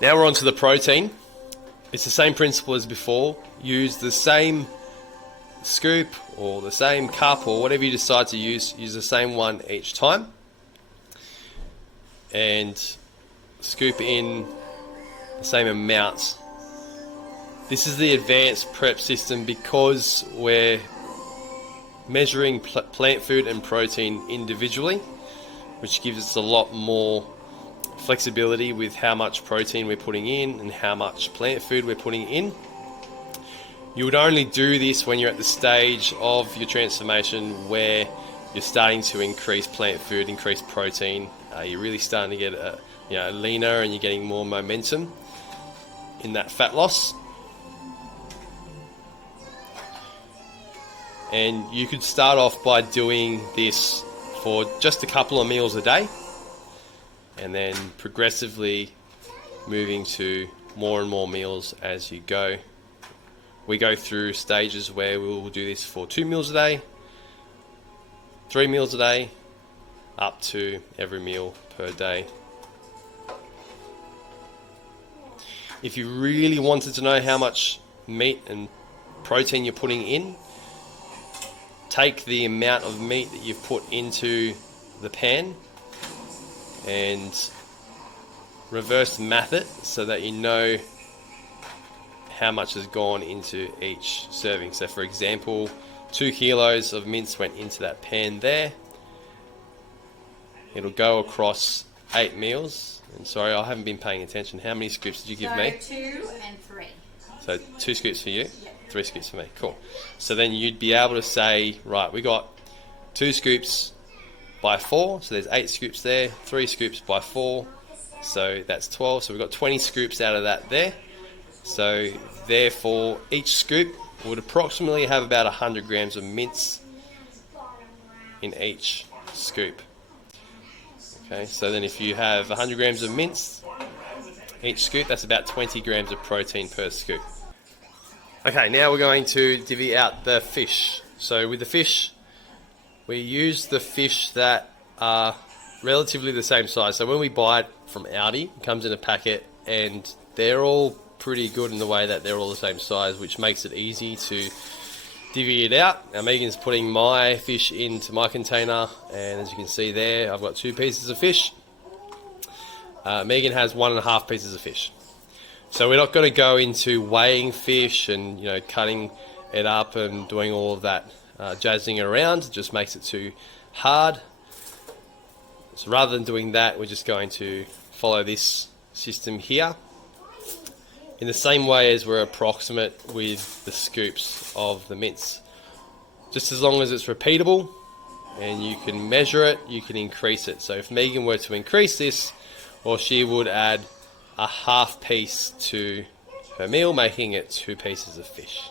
Now we're on to the protein. It's the same principle as before. Use the same scoop or the same cup or whatever you decide to use the same one each time. And scoop in the same amounts. This is the advanced prep system because we're measuring plant food and protein individually, which gives us a lot more flexibility with how much protein we're putting in and how much plant food we're putting in. You would only do this when you're at the stage of your transformation where you're starting to increase plant food, increase protein. You're really starting to get leaner, and you're getting more momentum in that fat loss. And you could start off by doing this for just a couple of meals a day, and then progressively moving to more and more meals as you go. We go through stages where we will do this for 2 meals a day, 3 meals a day, up to every meal per day. If you really wanted to know how much meat and protein you're putting in, take the amount of meat that you've put into the pan and reverse math it so that you know how much has gone into each serving. So for example, 2 kilos of mince went into that pan there. It'll go across 8 meals. And sorry, I haven't been paying attention. How many scoops did you give me? 2 and 3. So 2 scoops for you? Yep. 3 scoops for me. Cool. So then you'd be able to say, right, we got 2 scoops by 4. So there's 8 scoops there. 3 scoops by 4. So that's 12. So we've got 20 scoops out of that there. So therefore, each scoop would approximately have about 100 grams of mince in each scoop. Okay, so then if you have 100 grams of mince each scoop, that's about 20 grams of protein per scoop. Okay, now we're going to divvy out the fish. So with the fish, we use the fish that are relatively the same size. So when we buy it from Aldi, it comes in a packet, and they're all pretty good in the way that they're all the same size, which makes it easy to divvy it out. Now Megan's putting my fish into my container, and as you can see there, I've got 2 pieces of fish. Megan has 1.5 pieces of fish. So we're not going to go into weighing fish and cutting it up and doing all of that jazzing around. It just makes it too hard. So rather than doing that, we're just going to follow this system here in the same way as we're approximate with the scoops of the mince. Just as long as it's repeatable and you can measure it, you can increase it. So if Megan were to increase this, well, she would add a half piece to her meal, making it 2 pieces of fish.